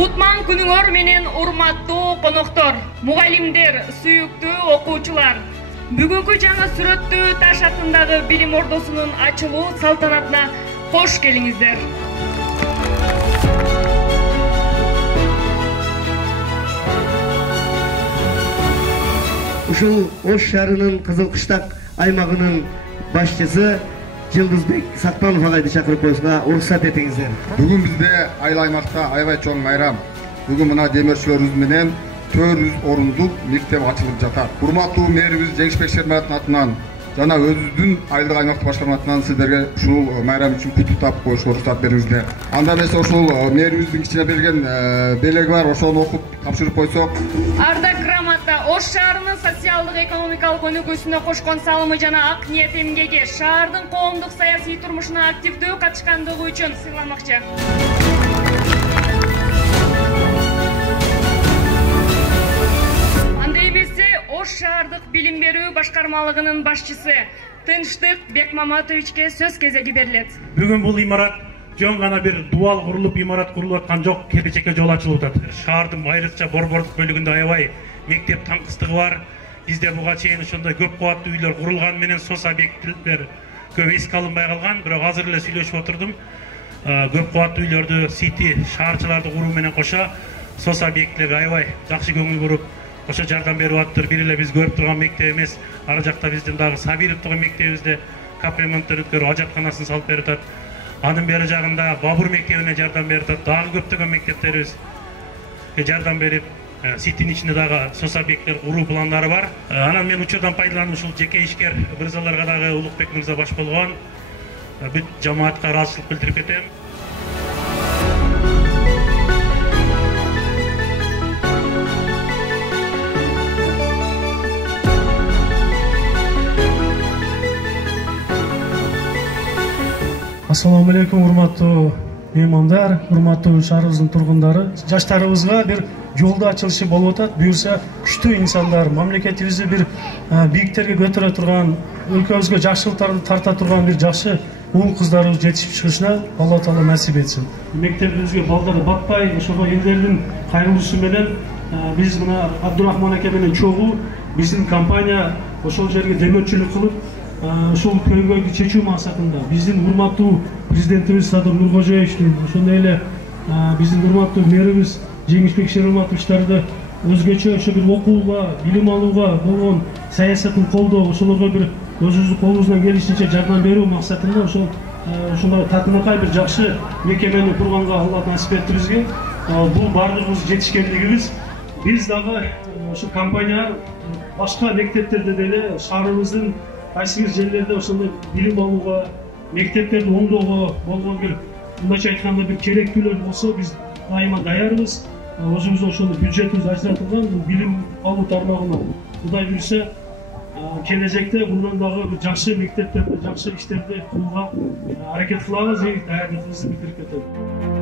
Кутман күнүңөр менен урматтуу коноктор, мугалимдер, сүйүктүү окуучулар. Бүгүнкү жаңы сүрөттүү Таш атындагы билим ордосунун ачылуу салтанатына кош келиңиздер. Ушул Ош шаарынын Кызыл Кыштак аймагынын башчысы Жылдызбек Сактанов агайды чакырып коюшуна уруксат этиңиздер. Бүгүн бизде айыл аймакта аябай чоң майрам. Бүгүн мына демөөрчүлөрүбүз менен 400 орундук мектеп ачылып жатат. Урматтуу мэрибиз Жеңишбек Шерматовдун атынан жана өзүбүздүн айылдык аймактык башкарма атынан сиздерге ушул майрам үчүн куттуктап коюшуна уруксат бериңиздер. Анда эмесе ушул мэрибиздин кичине берген белеги бар, ошону окуп тапшырып койсок. Ардак грамота Ош шаарынын социалдык экономикалык өнүгүүсүнө кошкон салымы жана ак ниет эмгеги шаардын коомдук саясий турмушуна активдүү катышкандыгы үчүн сыйланмакчы. Ош шаардык билим берүү башкармалыгынын башчысы Тынчтык Бекмаматовичке сөз кезеги берилет. Бүгүн бул имарат жөн гана бир дубал курулуп имарат курулуп аткан жок, келечекке жол ачылып атат. Шаардын айрыкча борбордук бөлүгүндө аябай мектеп таңкыстыгы бар. Бизде буга чейин ошондой көп кабаттуу үйлөр курулган менен сос объекттер көп эске алынбай калган, бирок азыр эле сүйлөшүп отурдум. Көп кабаттуу үйлөрдү сити шаарчыларды куруу менен кошо сос объекттелерге аябай жакшы көңүл буруп ошо жардам берип атыптыр. Бир эле биз көрүп турган мектеп эмес, ары жакта биздин дагы Сабировдогу мектебибизде капремонттон өткөрүп ажатканасын салып берип атат. Анын бери жагында Бабур мектебине жардам берип атат. Дагы көптөгөн мектептерибизге жардам берип, ситинин ичинде дагы сос объекттер куруу пландары бар. Анан мен учурдан пайдаланып ушул жеке ишкер мырзаларга дагы Улукбек мырза баш болгон бүт жамаатка ыраазычылык билдирип кетем. Assalamu alaikum, урматтуу меймандар, урматтуу шаарыбыздын тургундары. Жаштарыбызга бир жолду ачылышы болуп атат. Буюрса күчтүү инсандар, мамлекетибизди бир бийиктерге көтөрө турган, өлкөбүзгө жакшылыктарды тарта турган бир жакшы уул кыздарыбыз жетишип чыгышына Алла Таала насип этсин. Мектебибизге балдары батпай, ошого элдердин кайрылышы менен биз мына Абдурахман аке менен чогуу биздин компания ошол жерге демөөрчүлүк кылып, ошол көйгөйдү чечүү максатында биздин урматтуу президентибиз Садыр Нуркожоевичтин, ошондой эле биздин урматтуу мэрибиз Жеңишбек Шерематовичтарды өзгөчө ошо бир окууга, билим алууга болгон саясатын колдоо, ошолорго бир өзүбүздүн колубуздан келишинче жардам берүү максатында ошондой татынакай бир жакшы мекемени курганга Алла насип этти бизге. Бул баардыгыбыз жетишкендигибиз. Биз дагы ошо компания башка мектептерде деле шаарыбыздын кайсы бир жерлерде ошондой билим алууга, мектептерди оңдоого болгон бир, мындайча айтканда бир керектүүлөр болсо, биз дайыма даярбыз. Өзүбүз ошондой бюджетибиз ажыратылган билим алуу тармагына. Кудай буйрса, келечекте мындан дагы бир жакшы мектептерди, жакшы иштерди кылууга аракет кылабыз, даярдыгыбызды билдирип кетебиз.